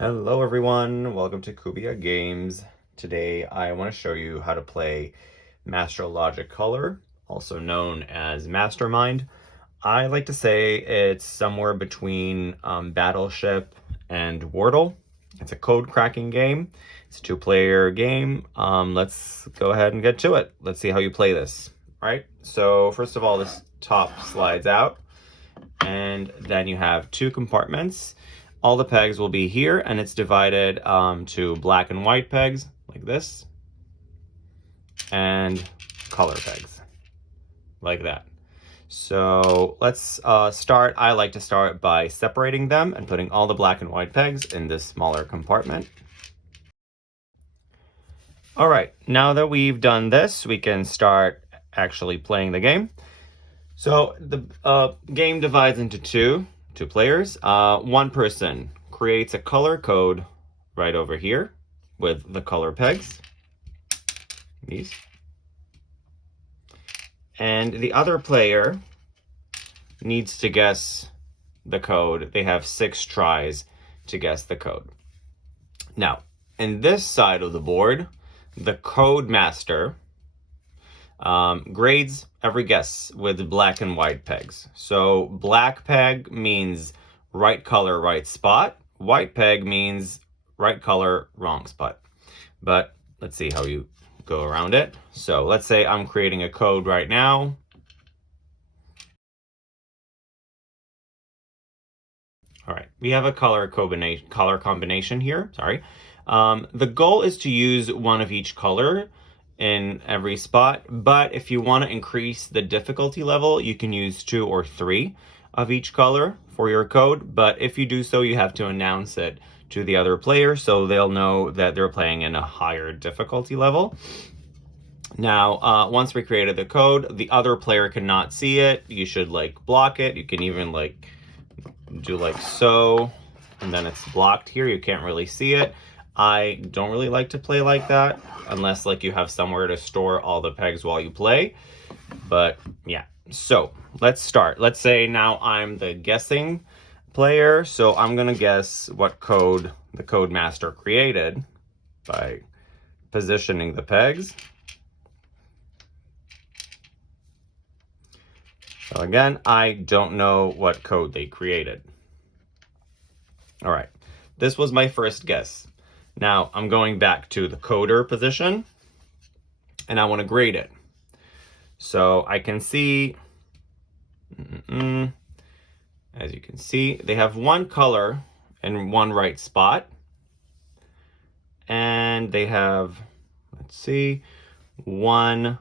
Hello everyone, welcome to Kubia Games. Today I want to show you how to play Master Logic Color, also known as Mastermind. I like to say it's somewhere between Battleship and Wordle. It's a code cracking game. It's a two-player game. Let's go ahead and get to it. Let's see how you play this. All right, so first of all, this top slides out, and then you have two compartments. All the pegs will be here, and it's divided to black and white pegs, like this, and color pegs, like that. So let's start. I like to start by separating them and putting all the black and white pegs in this smaller compartment. All right, now that we've done this, we can start actually playing the game. So the game divides into two players. One person creates a color code right over here with the color pegs, these. And the other player needs to guess the code. They have 6 tries to guess the code. Now, in this side of the board, the code master grades every guess with black and white pegs. So black peg means right color, right spot. White peg means right color, wrong spot. But let's see how you go around it. So let's say I'm creating a code right now. All right, we have a color combination here, sorry. The goal is to use one of each color in every spot, but if you want to increase the difficulty level, you can use 2 or 3 of each color for your code. But if you do so, you have to announce it to the other player so they'll know that they're playing in a higher difficulty level. Now, once we created the code, the other player cannot see it. You should block it. You can even do like so, and then it's blocked here. You can't really see it. I don't really like to play like that unless you have somewhere to store all the pegs while you play. But yeah, so let's start. Let's say now I'm the guessing player. So I'm gonna guess what code the code master created by positioning the pegs. So again, I don't know what code they created. All right, this was my first guess. Now I'm going back to the coder position and I want to grade it. So I can see, as you can see, they have one color and one right spot. And they have, let's see, 1,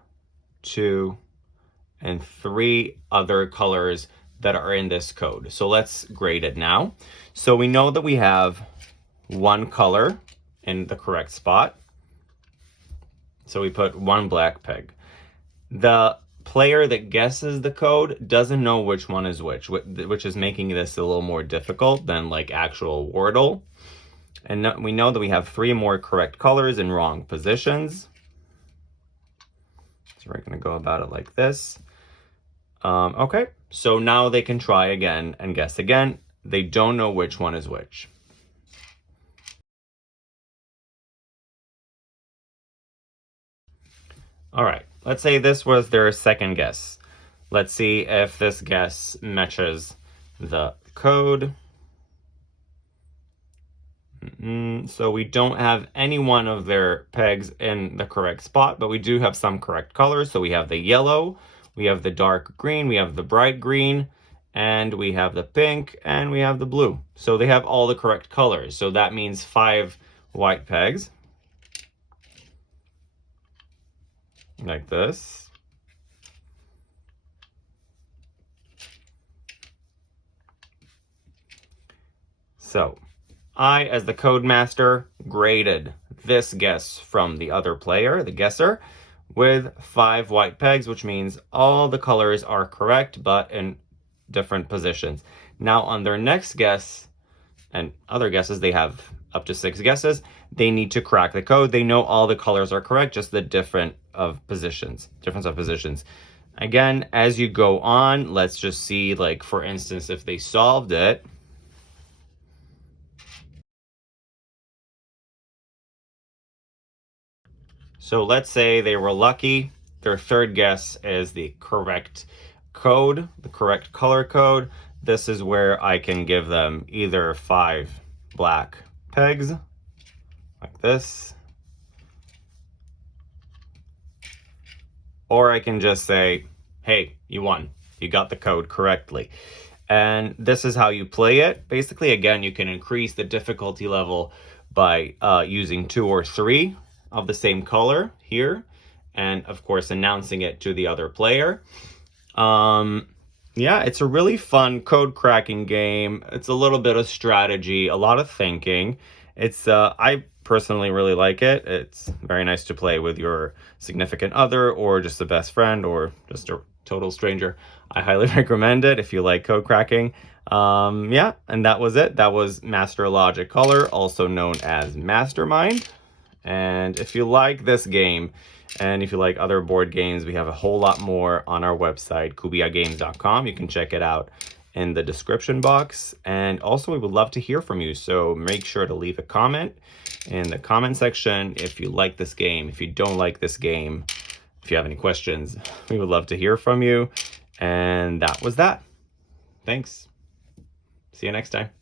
2, and 3 other colors that are in this code. So let's grade it now. So we know that we have one color in the correct spot. So we put 1 black peg. The player that guesses the code doesn't know which one is which is making this a little more difficult than actual Wordle. And we know that we have 3 more correct colors in wrong positions. So we're going to go about it like this. Okay, so now they can try again and guess again. They don't know which one is which. All right, let's say this was their second guess. Let's see if this guess matches the code. So we don't have any one of their pegs in the correct spot, but we do have some correct colors. So we have the yellow, we have the dark green, we have the bright green, and we have the pink, and we have the blue. So they have all the correct colors. So that means 5 white pegs, like this. So I, as the code master, graded this guess from the other player, the guesser, with 5 white pegs, which means all the colors are correct, but in different positions. Now on their next guess and other guesses, they have up to 6 guesses. They need to crack the code. They know all the colors are correct, just the difference of positions. Again, as you go on, let's just see, for instance, if they solved it. So let's say they were lucky. Their third guess is the correct code, the correct color code. This is where I can give them either 5 black pegs, like this, or I can just say, hey, you won. You got the code correctly. And this is how you play it. Basically, again, you can increase the difficulty level by using 2 or 3 of the same color here, and of course announcing it to the other player. Yeah, it's a really fun code cracking game. It's a little bit of strategy, a lot of thinking. It's I personally really like it. It's very nice to play with your significant other or just a best friend or just a total stranger. I highly recommend it if you like code cracking. Yeah, and that was it. That was Master Logic Color, also known as Mastermind. And if you like this game, and if you like other board games, we have a whole lot more on our website, kubiagames.com. You can check it out in the description box. And also, we would love to hear from you. So make sure to leave a comment in the comment section if you like this game, if you don't like this game, if you have any questions. We would love to hear from you. And that was that. Thanks. See you next time.